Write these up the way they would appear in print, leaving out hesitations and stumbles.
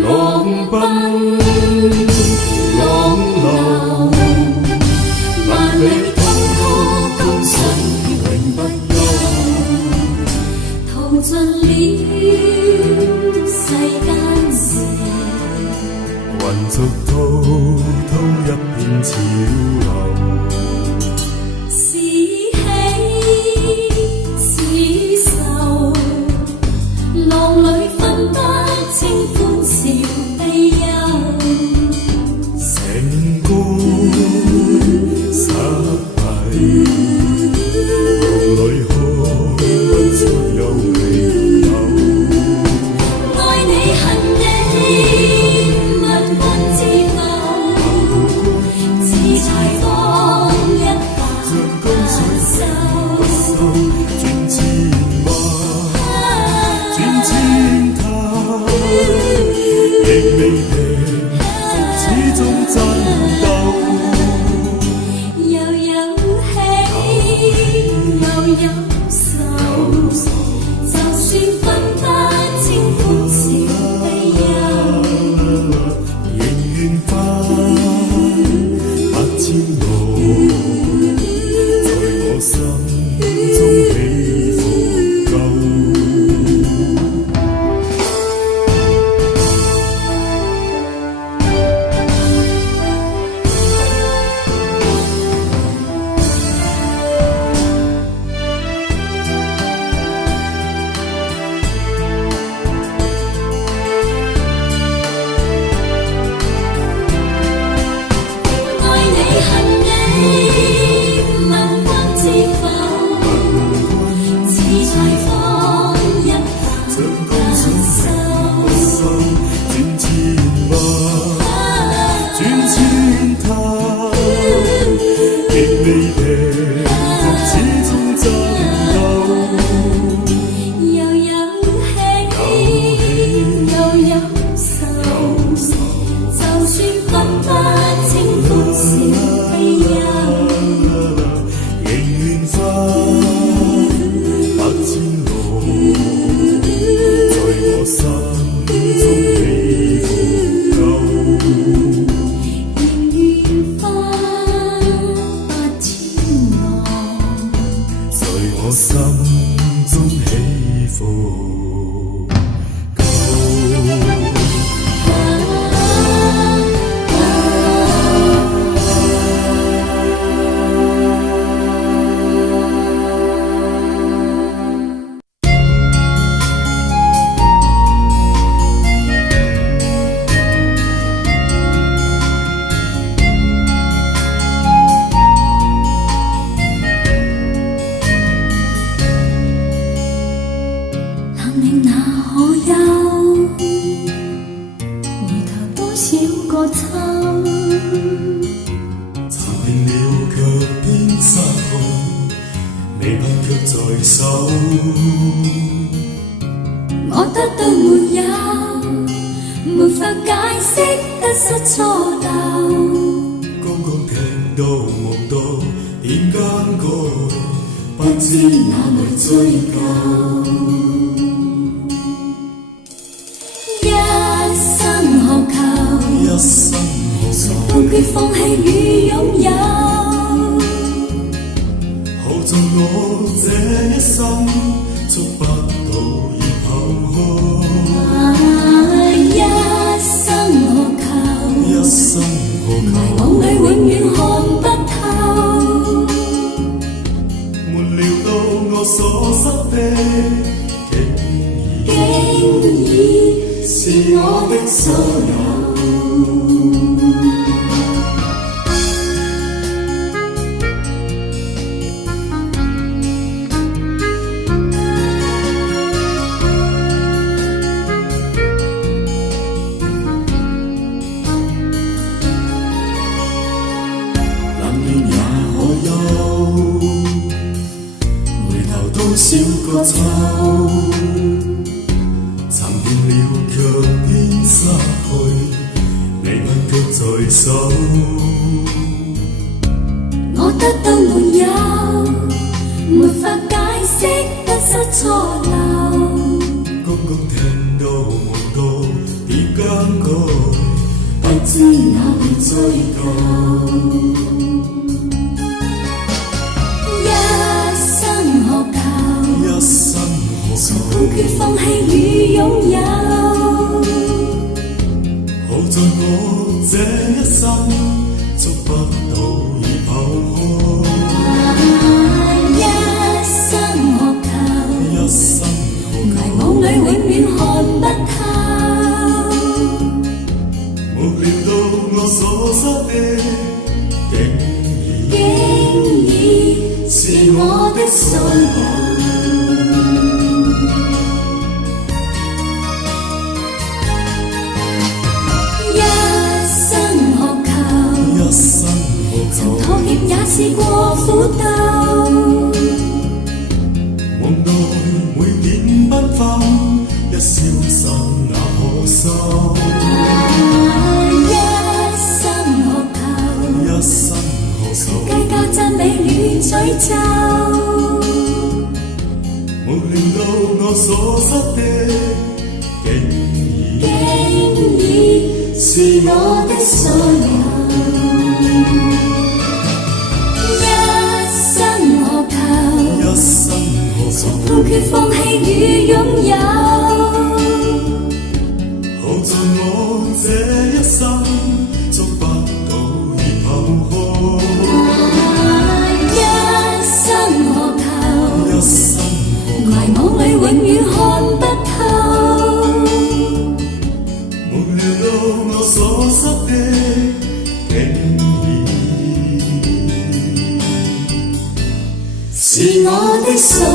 浪奔浪流，萬里滔滔江水永不休，淘盡了世間事，雲逐滔滔一片潮流。是喜是愁，浪裏分不清歡笑悲憂。成功失敗，夢裏看不出有離憂。愛你恨你，物換自浮，似柴放一把不收。轉千彎，轉千塔，亦未平復，始終爭鬥。又有喜又有愁，就算分不清歡笑悲憂，仍願翻百千路，在我心中起伏夠。愛你恨你，物換自浮，似柴放一把不收。轉千彎，轉千塔，亦未平復，始終爭鬥。又有喜又有愁，就算分不清歡笑悲憂，仍願翻百千路，在我心中起伏夠。仍願翻百千浪，在我心中起伏夠。冷暖哪可休？回頭多少個秋？尋遍了卻偏失去，未盼卻在手。我得到沒有，沒法解釋得失錯漏。剛剛聽到夢到點間改，不不知知哪來追究。一生渴求，一生何求？不決放棄與擁有。耗盡我這一生，觸不到而後去。一生渴求，一生何求？夢裏永遠看不透。沒料到我所失的，竟已是我的所有。冷暖也可休，回頭多少個秋。尋遍了卻偏失去，未盼卻在手。我得到沒有，沒法解釋得失錯漏。剛剛聽到夢到，疊間知哪里追求。一生學求，一生何求？從決放棄與擁有。好在我這一生捉不到已拋開。一生學求，一生何求？迷惘裏永遠看不透。沒料到我所失的，竟已是我的所有。一生學求，一生何求？妥協也試過苦鬥。夢內每點繽紛，一消失那可收。一生學求，一生何求？計較讚美與詛咒。沒料到我所失的，竟已是我的所有。一生學求，一生何求？痛決放棄與擁有。好在我這一生捉不到已拋開。一生學求，一生何求？迷惘裏永遠看不透。沒料到我所失的，竟已是我的所有。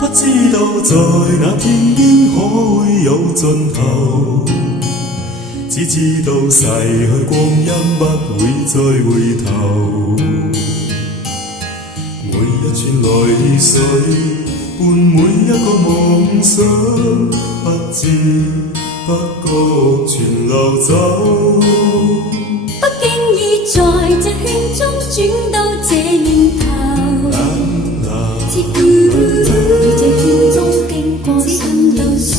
不知道在那天邊可會有盡頭，只知道逝去光陰不會再回頭。每一串淚水伴每一個夢想，不知不覺全流走。不經意在這圈中轉到這念頭，自這圈中經過信到信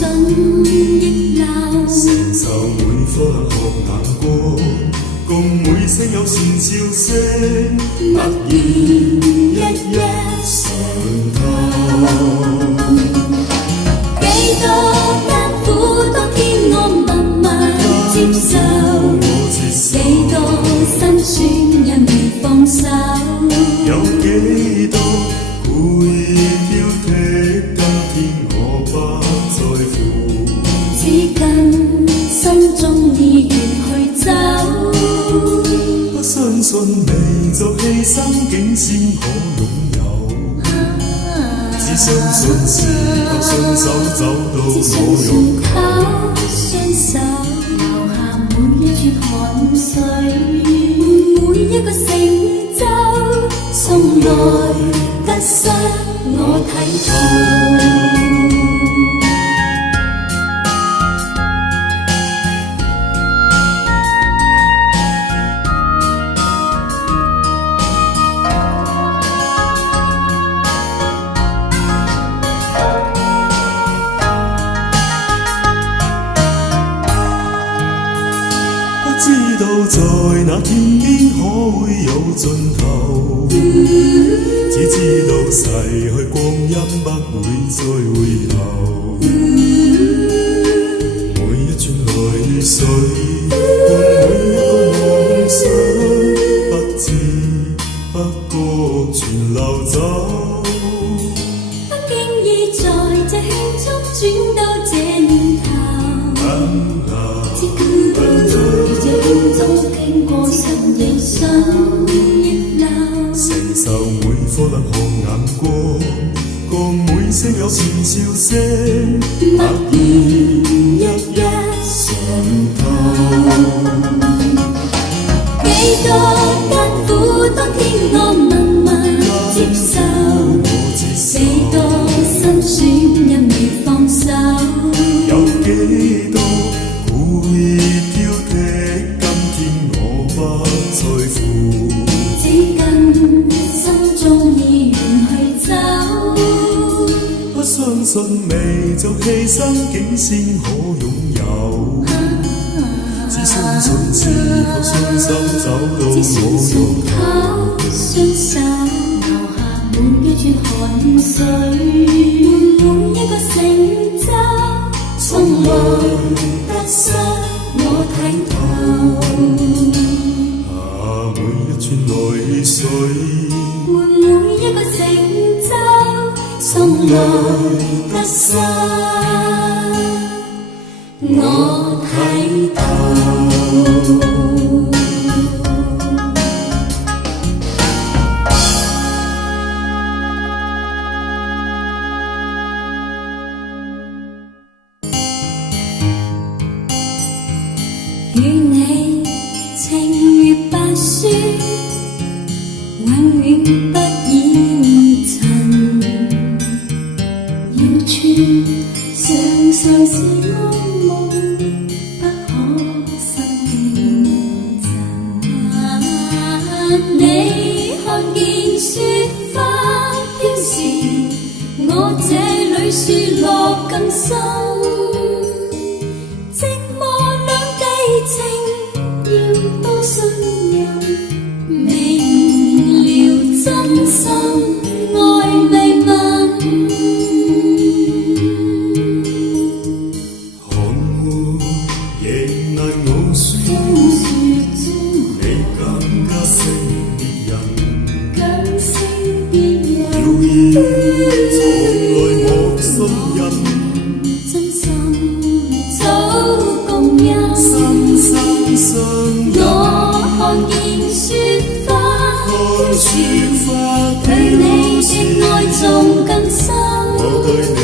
亦流。承受每顆冷酷眼光，共每聲友善笑聲，突然一上頭。幾多艱苦當天我默默接受，幾多辛酸因未放手。有幾多故意挑剔，今天我不在乎。至今心中意願去走，不相信未作犧牲竟先可擁有，只相信是靠雙手走到只相我信擁靠雙手留下每一串汗水，每一個成就，從來得失我睇透。知道在那天邊可會有盡頭，只知道逝去光陰不會再回頭。每一串淚水伴每一個夢想，不知不覺全流走。不經意在這圈中轉到這念頭，自這圈中經過信亦信亦流。承受前笑聲，默然一一上頭。幾多艱苦，當天我默默接受，幾多辛酸因你放手。有幾多故意挑剔，今天我不在乎，只跟心中意願去走。不相信未做犧牲，竟先可擁有。只相信只靠雙手找到我擁靠雙手留下滿一串汗水，換每一個成就，從來得失我睇透。每一串淚水，換每一個成就，從來得失我睇透。與你情如白雪，永遠不染塵。要穿常常是安夢，不可心驚震。你看見雪花飄時，我這裏雪落更深。寂寞兩地情，要多信任，明了真心愛未泯。寒梅亦難傲雪，你更加勝別人。更勝別人，謠言從來莫信任，真心早共欣。心心相印。我看見雪花飄雪，對你的愛仲更深。我對你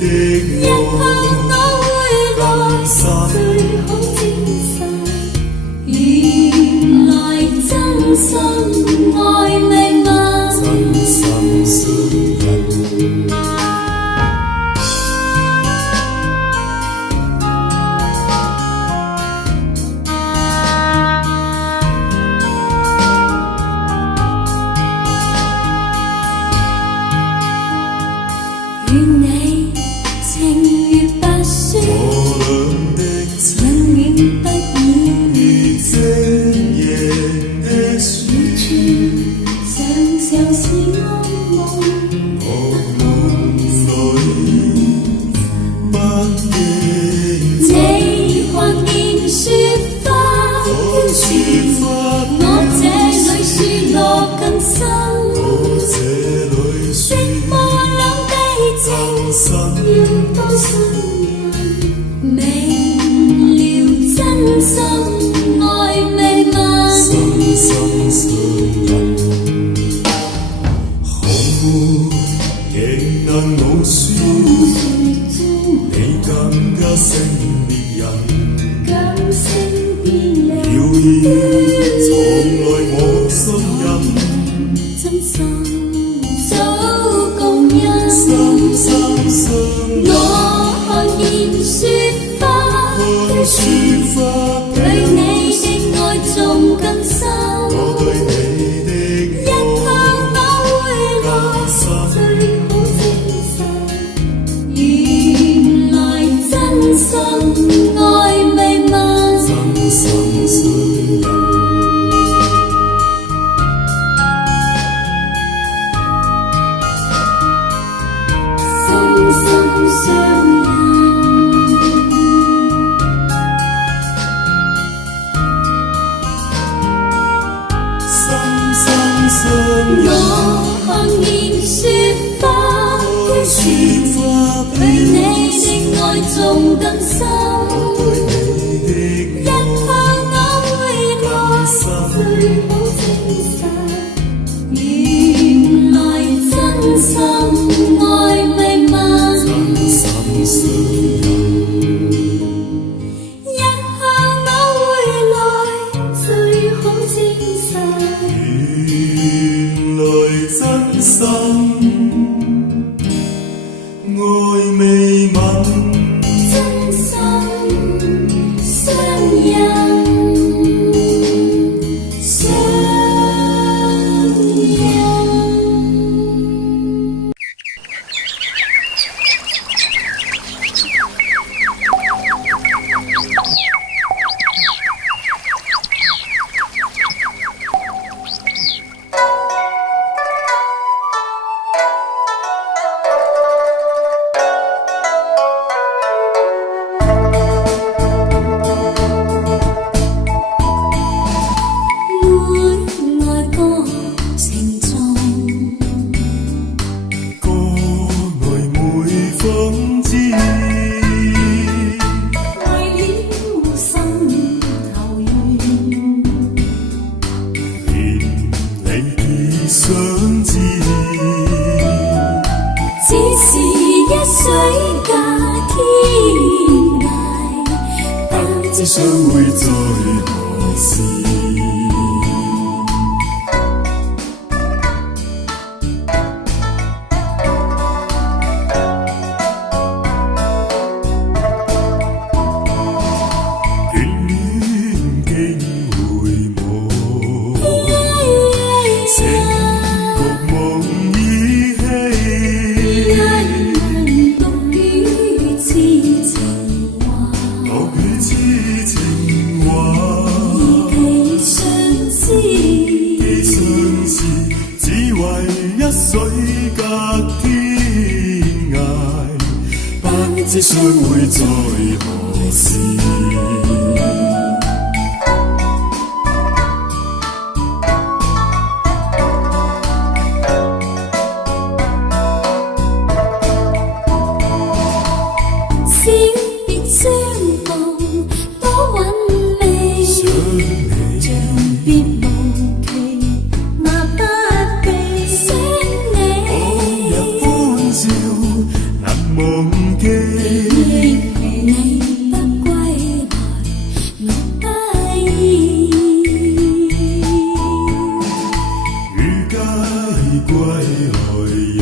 的日後我會來，最好接受。原來真心愛未泯，真心相印。與你情如白雪，我倆的情永遠不染如晶瑩的雪，常常是安夢，我夢裏不認真。你看見雪花飄雪，我這裏雪落更深。我這裏雪寂寞兩地情，要多信任，明了真心愛未泯。心心相印。寒梅亦難傲雪，你更加勝別人。更勝別人，謠言從來莫信任，真心早共欣。心心相印。我看見雪花飄雪，對你的愛仲更深。我對你的日後我會來，最好接受。原來真心愛未泯，真心相印。心心相印。心心相印。我看見雪花飄雪，對你的愛仲更深。我對你的日後我會來，最好接受。原來真心愛未泯。真心，爱未泯，真心相印。想知，只是一水隔天涯，不知相會在何時。一水隔天涯，不知相會在何時。小別相逢多韻味，像別無期那不避。往日歡笑難忘記，你不歸來，我不依。如皆歸來也。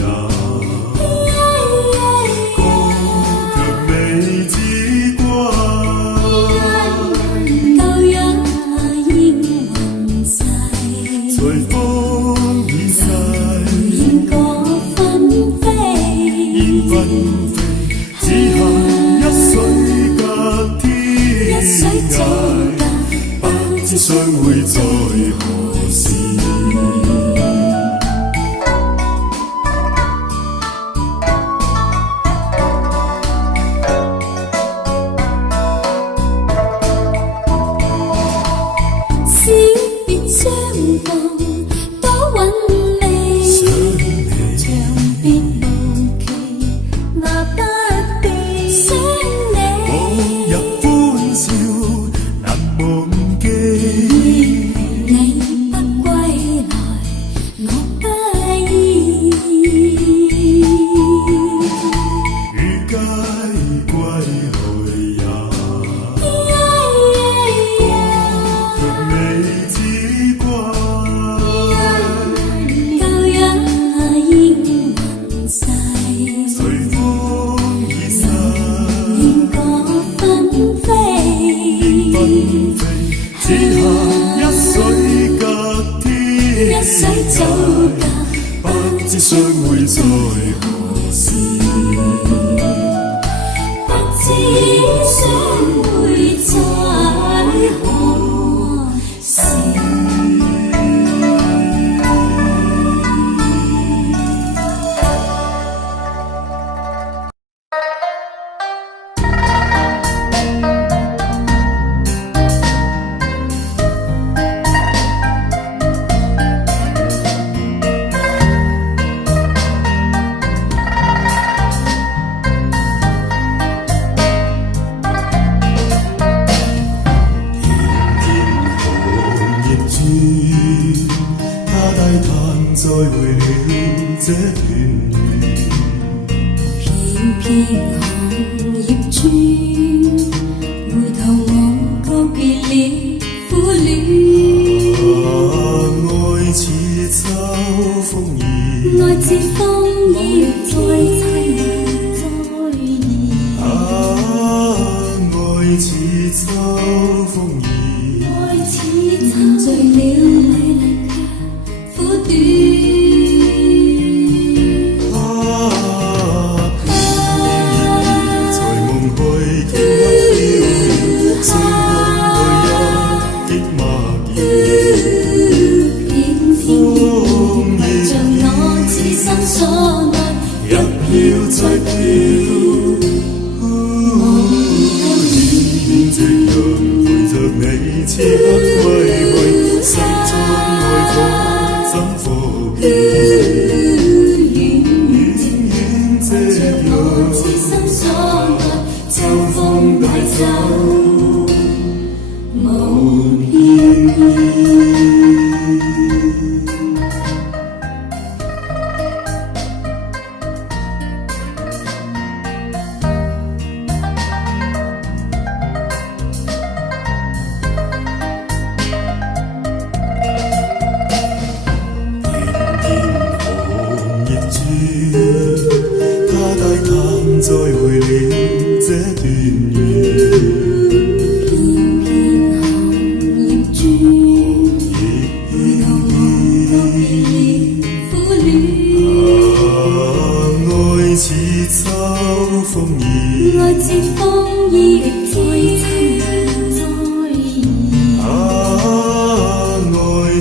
隨風已逝，煙果紛飛，煙紛飛，只恨一水隔天涯，不知相會在何時。小別相逢多韻味，長別無期那不避。想你往日歡笑難忘記，你不歸來，我不依。如皆歸來也。只恨一水隔天一水早隔，不知相會在何時。不知相會在何時。再會了這段緣，片片行葉轉，回頭我告別了苦戀。愛似秋風兒。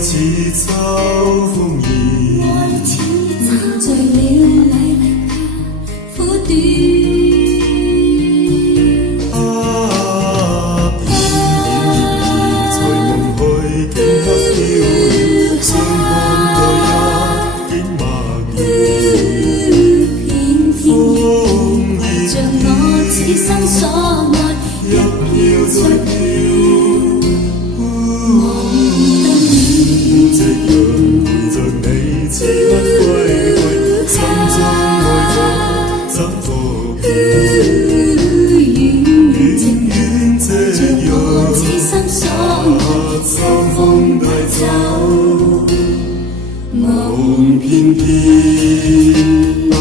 似秋風兒。愛似沉醉了麗麗家苦短。此生所愛，一飄再飄，忘得了。夕陽陪着你，此刻歸去，心中愛火怎復燃？遠遠夕陽，此生所愛，秋風帶走，夢翩翩。夢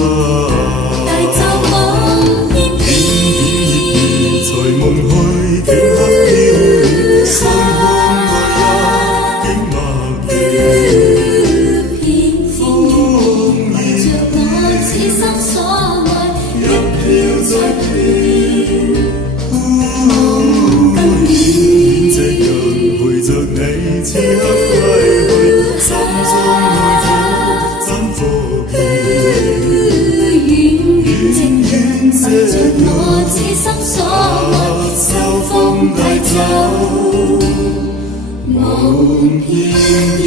去，頃刻飄遠，相看愛一經默契。風兒着我此生所愛，一飄再飄。更遠夕陽陪着你，此刻歸去，心中愛火怎復燃？遠遠着我此生所愛。秋風帶走，夢翩翩。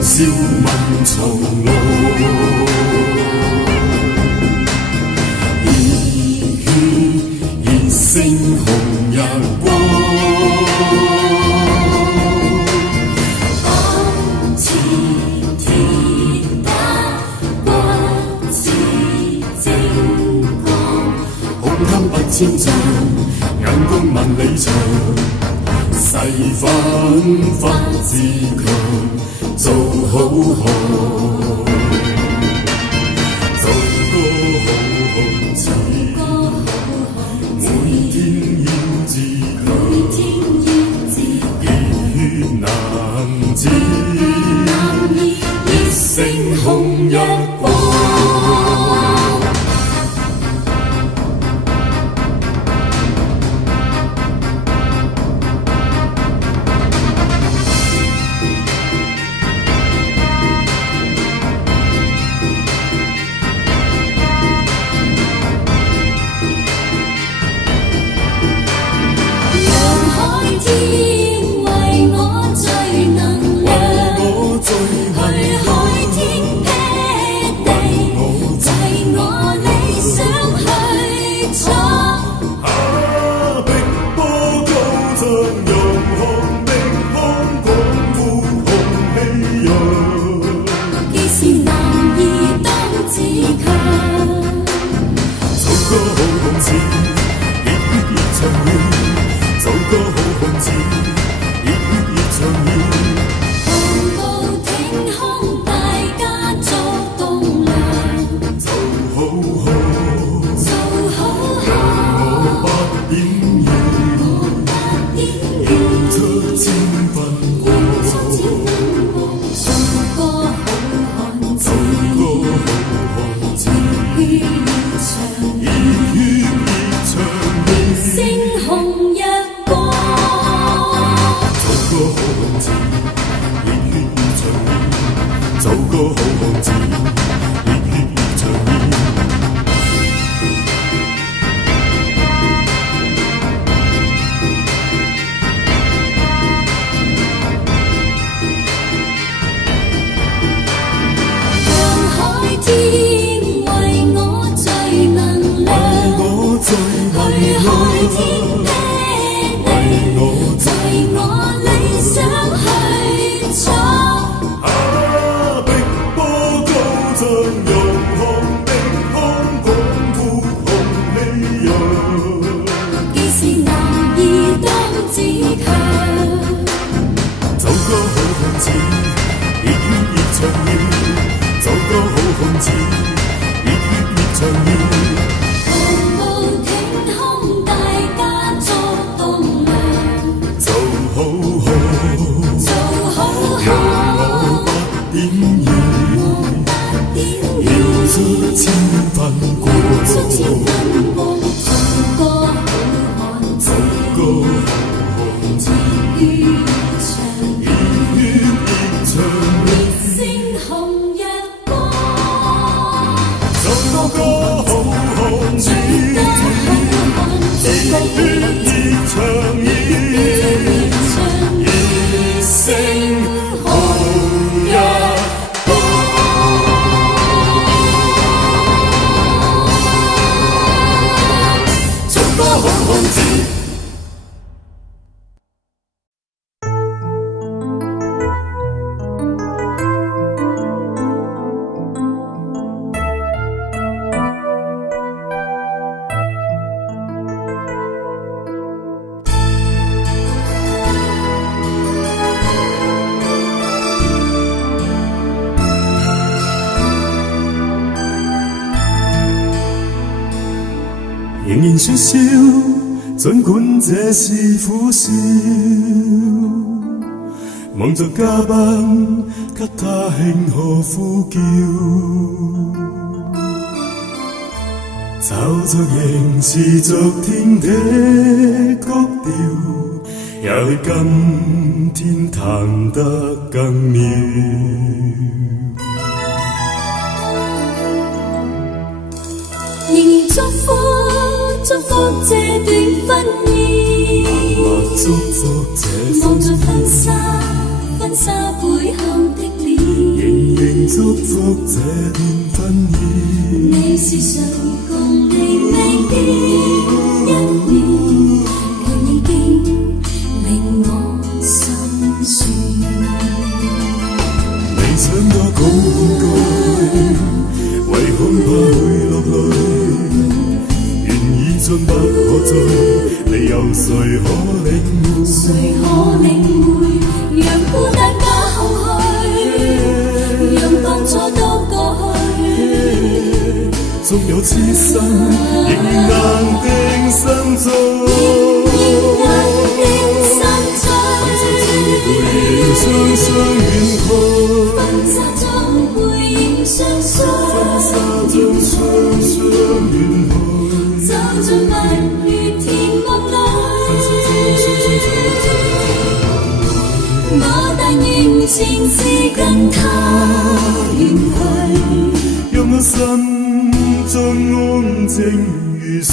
笑問從路，熱星紅日光，光似鐵打，光似精光，胸襟百千丈，眼光萬里長，誓奮發自強。做好漢，做個好漢子，每天要自強，熱血難止，熱星紅日光。自強。做個好漢子，熱血熱長熱，做個好漢子，熱血熱長熱。步步挺胸，大家作棟梁，做好好，做好讓好，我不點燃，耀出千分光，出千分光，做個好漢子，個好漢子，熱長熱血熱長熱。星紅日光，做個好漢子，熱血熱長熱，熱星紅日光。做個好漢子。仍然說笑，儘管這是苦笑，望着嘉賓給他慶賀呼叫，找着仍是昨天的曲調，也許今天彈得更妙。仍然祝福這段婚姻，祝福這望着婚紗背後的臉，仍然祝福這段婚姻。你是誰共你未必一面，卻已經令我心酸。未想多講半句，為恐怕會落淚，願意盡不可追，你又誰可領會？誰可領會？讓孤單加空虛，讓當初都過去，縱有痴心，仍硬定心中。雙雙遠去，婚紗中背影雙雙，婚紗中雙雙遠去，走進蜜月甜夢裏。我但願前世跟他遠去，讓我心中安靜如水。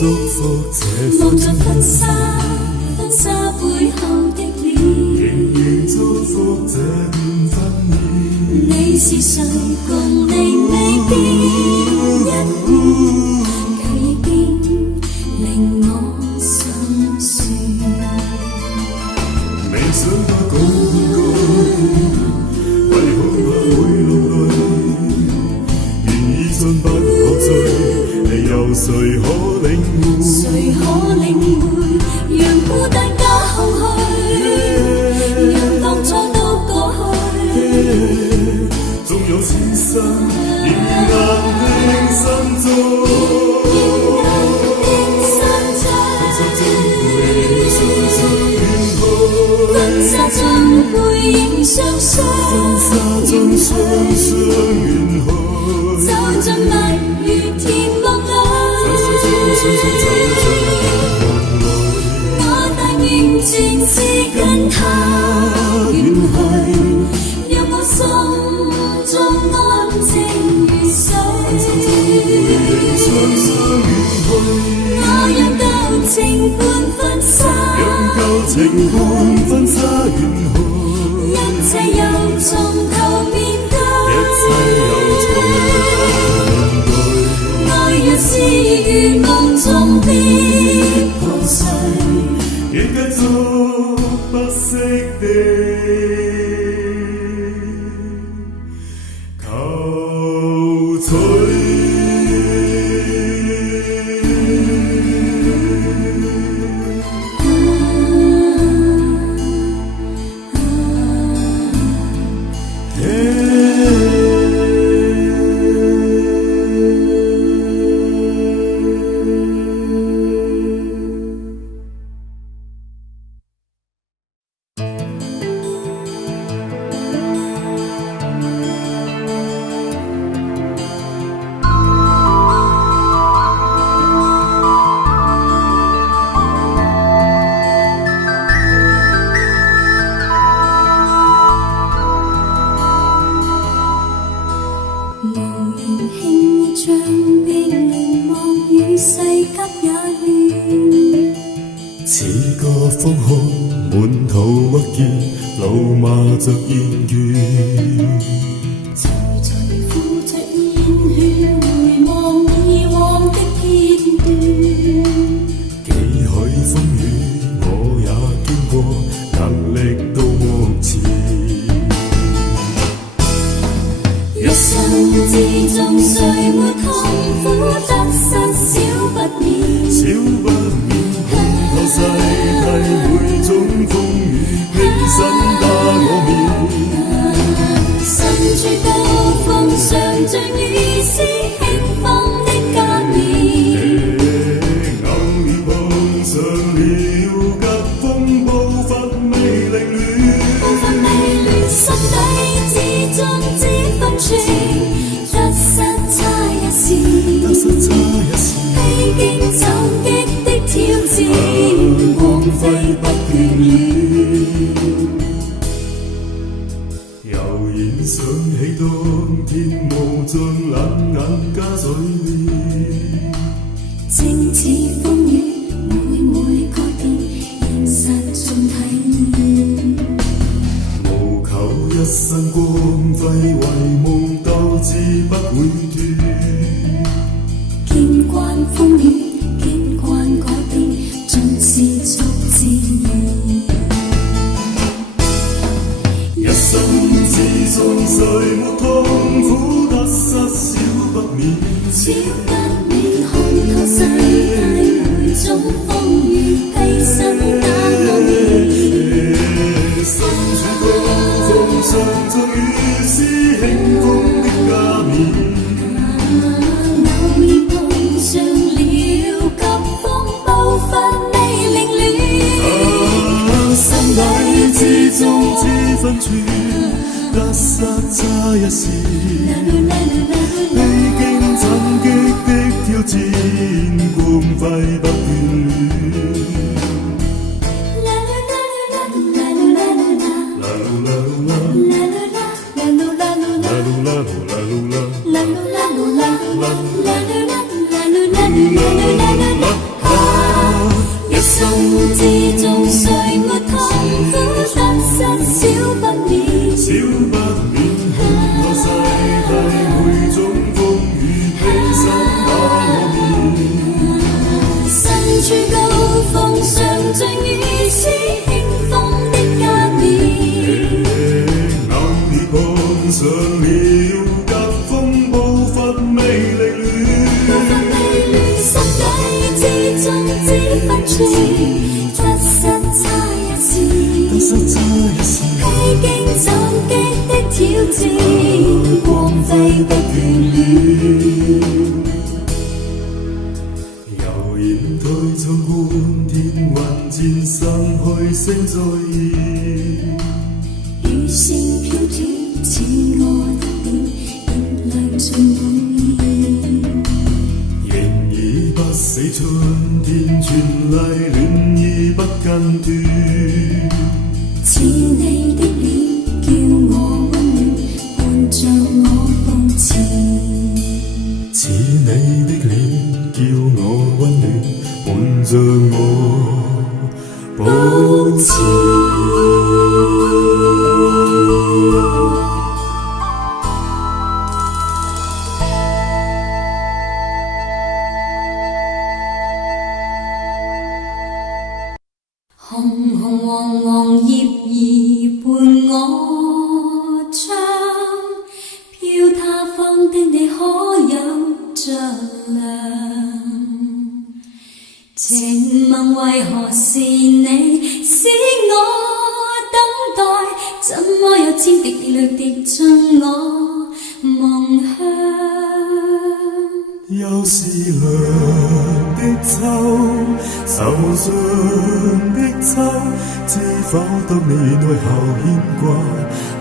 祝福這望着婚紗背後的臉，仍然祝福這段婚姻。你是誰共你未必一面，卻已經令我心酸。未想多講半句，為恐怕會落淚，願意盡不可追，你又誰可領會？誰可領會？讓孤單加空虛，讓當初都過去，縱有此生仍硬定心中。婚紗中背影雙雙，婚紗中雙雙遠去，走進蜜月甜夢裏。我但願前世跟他遠去。情看婚紗遠去，一切又從頭面對，一切又從頭面對。愛若是如夢中的破碎，亦繼續不息地求取。似個風號滿途鬱結，怒罵着厭倦。徐徐呼着煙血，回望以往的片段。幾許風雨我也經過，能力到目前。一生之中誰沒痛苦得失少不免，少不免看透世態每種風雨，犧牲打我面。身處高峰上像雨絲輕放的加冕，偶爾碰上了急風暴發未凌亂，步伐未亂，心底之中只分寸，得失差一線，得失差一線，披荊斬棘的挑戰，光輝不眷戀。悠然想起當天無盡冷眼加嘴臉，正似風雨每改變，現實中體驗。無求一生光輝，為夢鬥志不會斷。見慣風雨，見慣改變，盡是逐自然。一生之中誰沒痛苦得失少不免，少不免看透世態每種風雨，犧牲打我面。身處高峰上像雨絲輕風的加冕，偶爾碰上了急風暴發未凌亂，心底之中只分寸，得失差一線，披荊斬棘的挑戰，光輝不眷戀。一生之中誰沒痛苦得失少不免，少不免看透世態每種風雨，犧牲打我面。身處高峰上像雨絲輕風的加冕，偶爾碰上了急風暴發未凌亂，步伐未亂，心底之中只分寸，得失差一線，得失差一線，披荊斬棘的挑戰，光輝不眷戀。悠然推窗觀天雲漸散去聲再現，雨線飄斷似我的臉，熱淚盡滿面。仍已不死春天傳嚟暖意不間斷，似你的臉叫我溫暖，伴着我步前。似你的臉叫我溫暖，伴着我步前。我將飄他方的你可有着涼？請問為何是你使我等待？怎麼有千滴熱淚滴進我夢鄉？又是涼的秋，受傷的秋，知否當你內後牽掛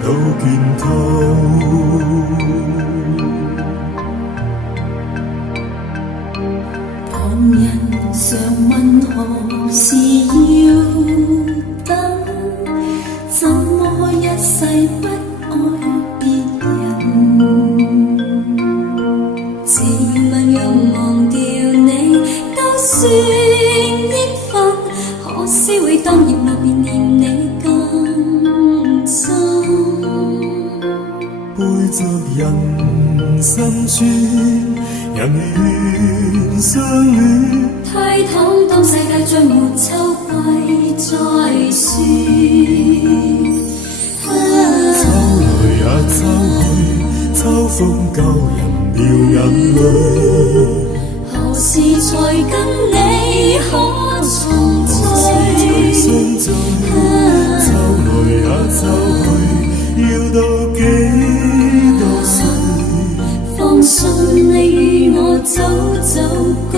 到倦透。旁人常問何時要等，怎麼可一世不愛別人？自問若忘掉你都算應份，可惜會當葉落便念你更深。背着人生村，人願相戀，推搪當世界再沒秋季再說。秋來也秋去，秋風救人掉眼淚。何時才跟你可重聚？相聚，秋來也秋去，要到幾多歲？放信你與我早早告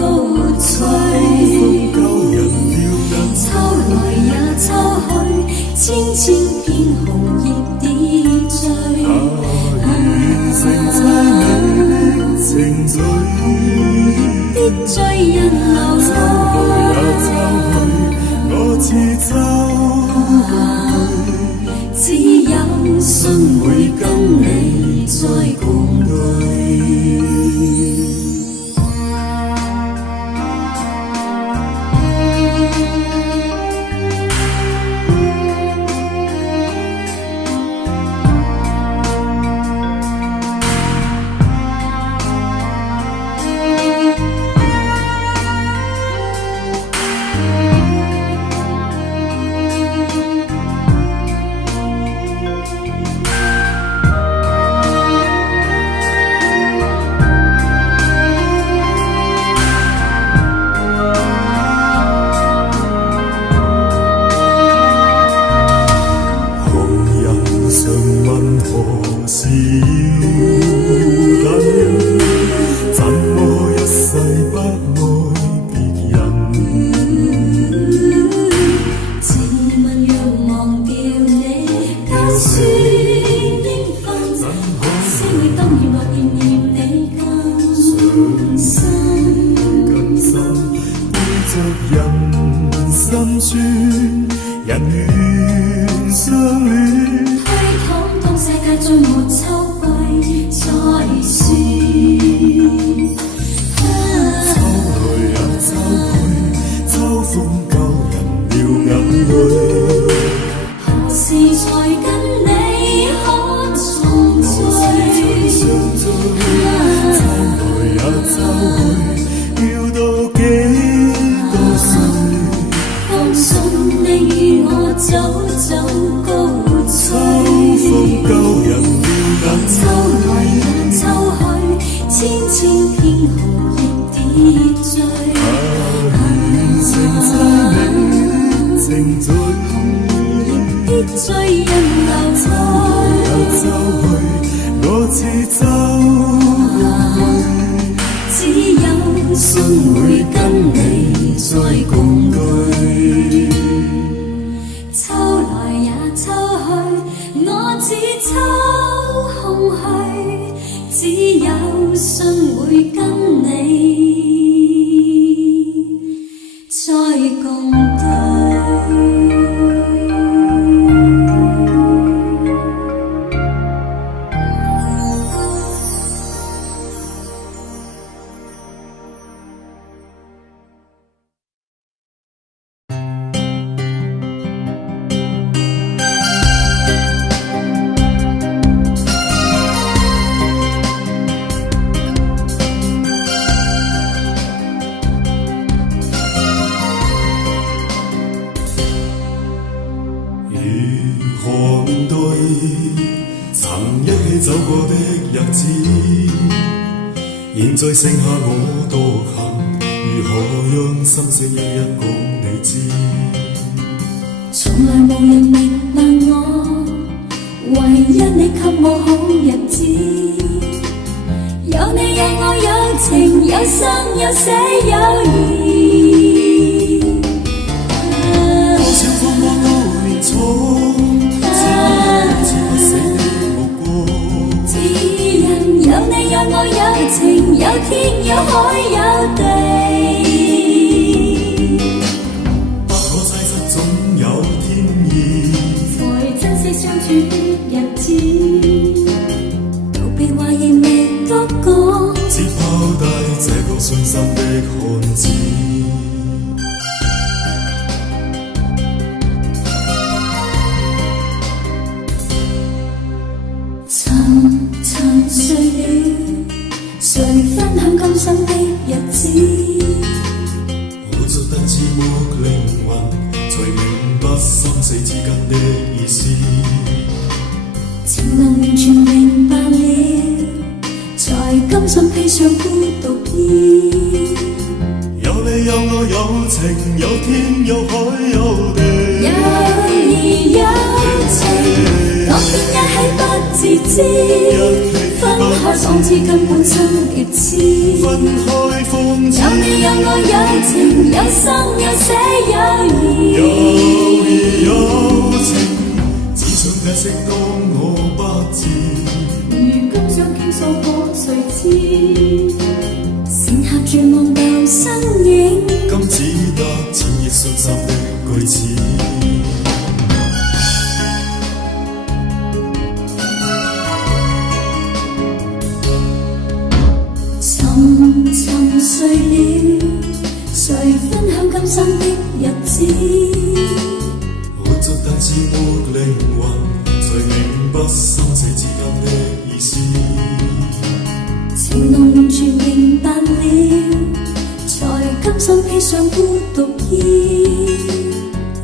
吹。秋風救人掉眼淚，秋來也秋去，千千片紅葉跌墜。完成猜你的情緒。跌墜人流秋來也秋去，我似秋去，只有信會跟你再共對。曾一起走過的日子，現在剩下我獨行，如何讓心聲一一講你知？從來無人明白我，唯一你給我好日子。有你有我有情有生有死有義。多少風波都連錯，只不死的目光。只因有你有我有情有天有海有地。不可猜測總有天意，才珍惜相處的日子。逃避懷疑未得講，只拋低這個傷心的漢子。沉睡了，誰分享今生的日子？活着但似沒靈魂，才明白生死之間的意思。情能完全明白了，才甘心披上孤獨衣。有你有我有情有天有海有地，有義有情，當天一起不自知，分開方知根本心極痴。分開方知有你有我有情有生有死有義。有義有情，只想解釋當我不知。如今想傾訴過誰知？剩下絕望舊身影，今只得千億傷心的句子。沉睡了，誰分享今生的日子？活着但似沒靈魂，才明白生死之間的意思。情濃完全明白了，才甘心披上孤獨衣。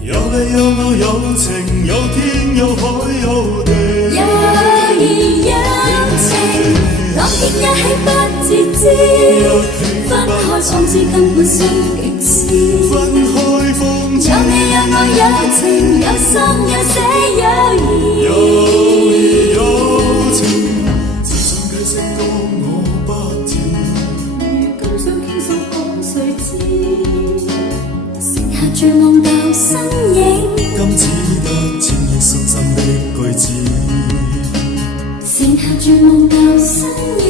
有你有我有情有天有海有地，有義有情，當天一起不自知，分開方知根本心極痴。分開方知有你有我有情有生有死有義。有義有情，只想解釋當我不知。如今想傾訴講誰知？剩下絕望舊身影，今只得千億傷心的句子。剩下絕望舊身影，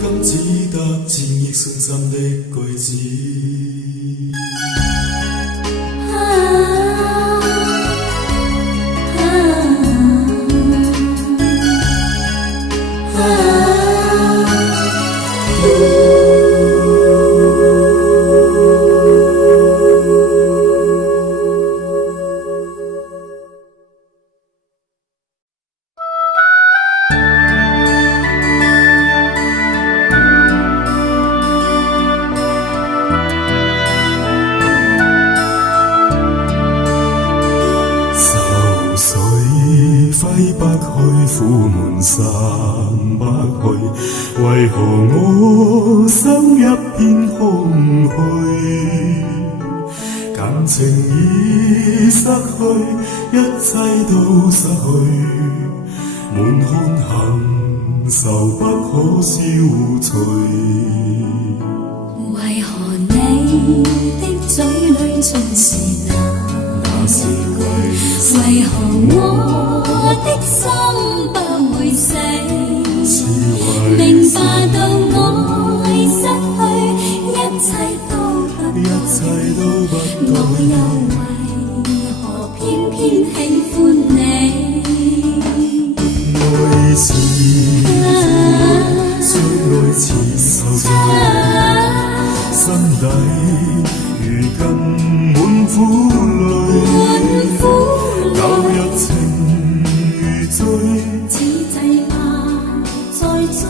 今只得千億傷心的句子。揮不去，苦悶散不去，為何我心一片空虛？感情已失去，一切都失去，滿腔恨愁不可消除。為何你的嘴裏盡是那是句？為何我的心不會死？明白到愛失去，一切都不對，我又為何偏偏喜歡你？愛是將愛似受罪，心底如今滿苦淚，舊日情如醉，此際怕再追，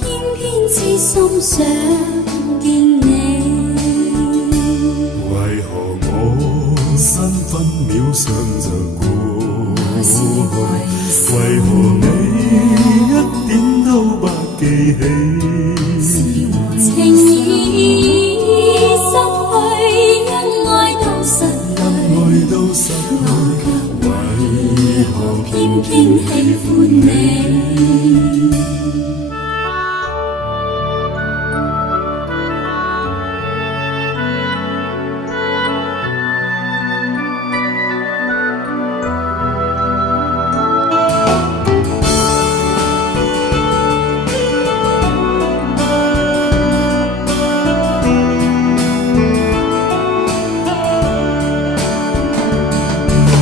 偏偏痴心想見你。為何我身分秒想着過？為何你一點都不記起？情已失去，恩愛都失去，為何偏偏喜歡你？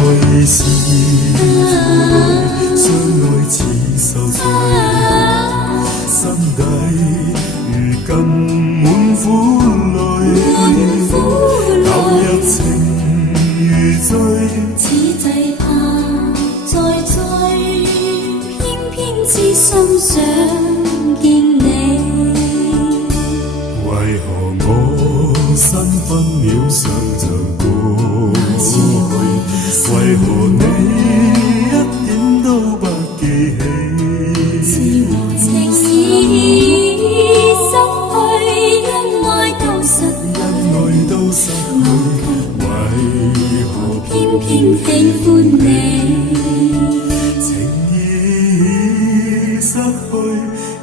愛是苦淚，相愛似受罪，心底如今滿苦淚，舊日情如醉，此際怕再追，偏偏痴心想見你。為何我身分秒想着過去？為何你一點都不記起？情已失去，恩愛都失去，為何偏偏喜歡你？情已失去，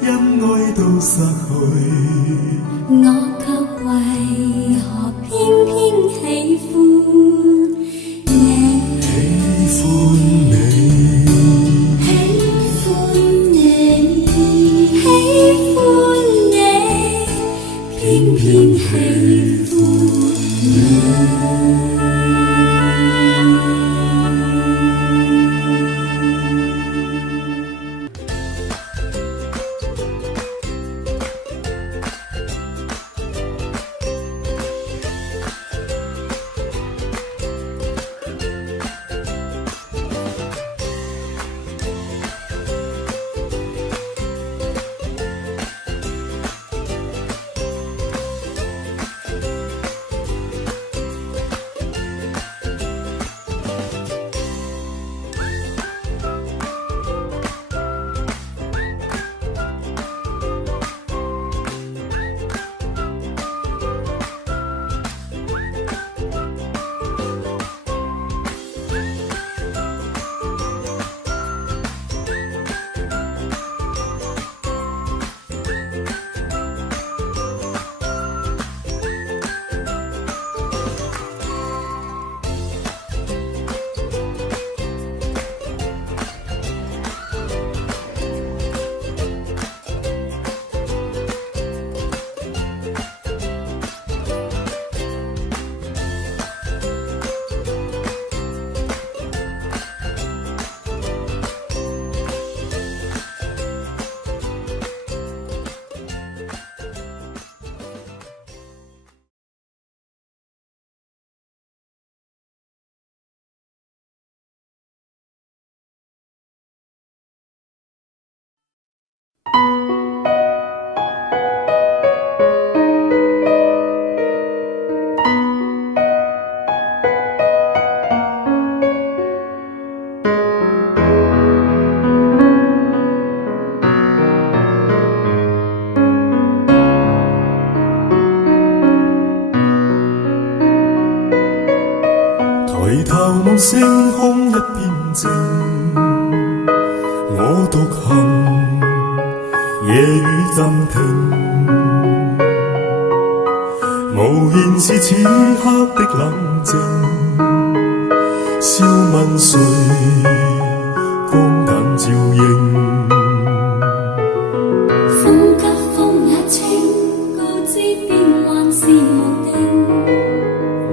恩愛都失去，我卻為何偏偏喜歡你？喜歡你，喜歡你，喜歡你，偏偏喜歡你。抬頭望星空一片靜，我獨行，夜雨暫停，無言是此刻的冷靜，笑問誰，光淡照應。風急風也清，告知變幻是無定。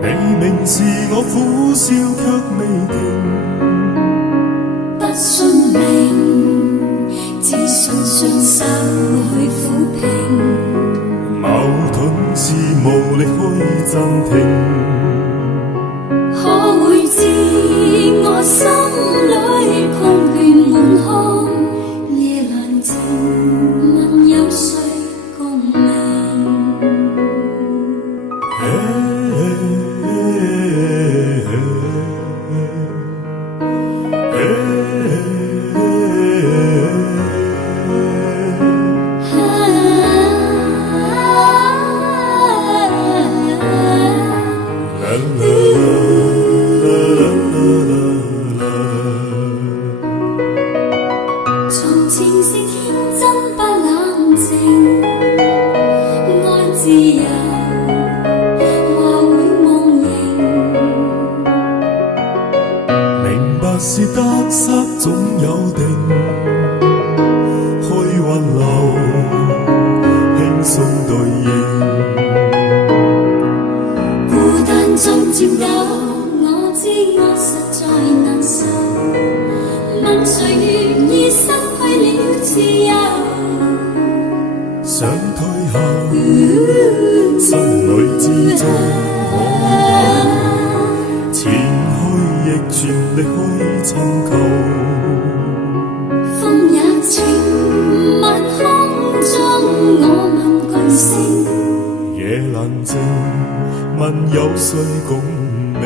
你明是我苦笑卻未停，不信命，只信雙手去撫平。矛盾是無力去暫停。可會知我心裏空倦滿腔，夜闌靜，問有誰共鳴？Hey 總有定，去挽留，輕鬆對應。孤單中戰鬥，我知我實在難受。問誰願意失去了自由？想退後，心裏之中我前去亦全力去尋求。風也清，晚空中我問巨星，夜闌靜，問有誰共鳴？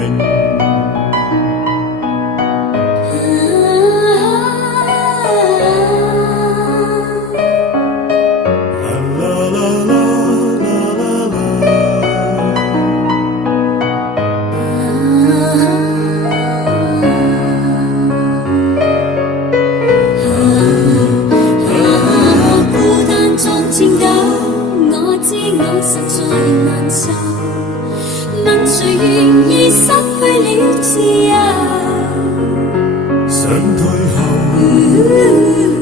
我實在難受，問誰願意失去了自由？想退後，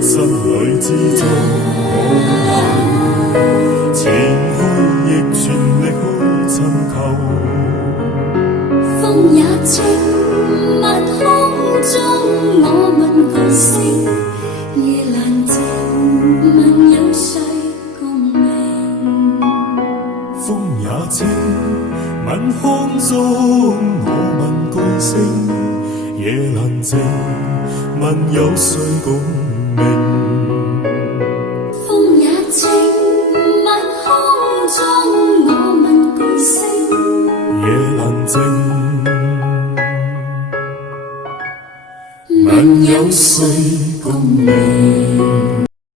心裏之中我前去亦全力去尋求。風也清，晚空中我問巨星，夜闌靜，問有誰共鳴？風也清，晚空中我問巨星，夜闌靜，問有誰共鳴？風也清，晚空中我問巨星，夜闌靜，問有誰共鳴？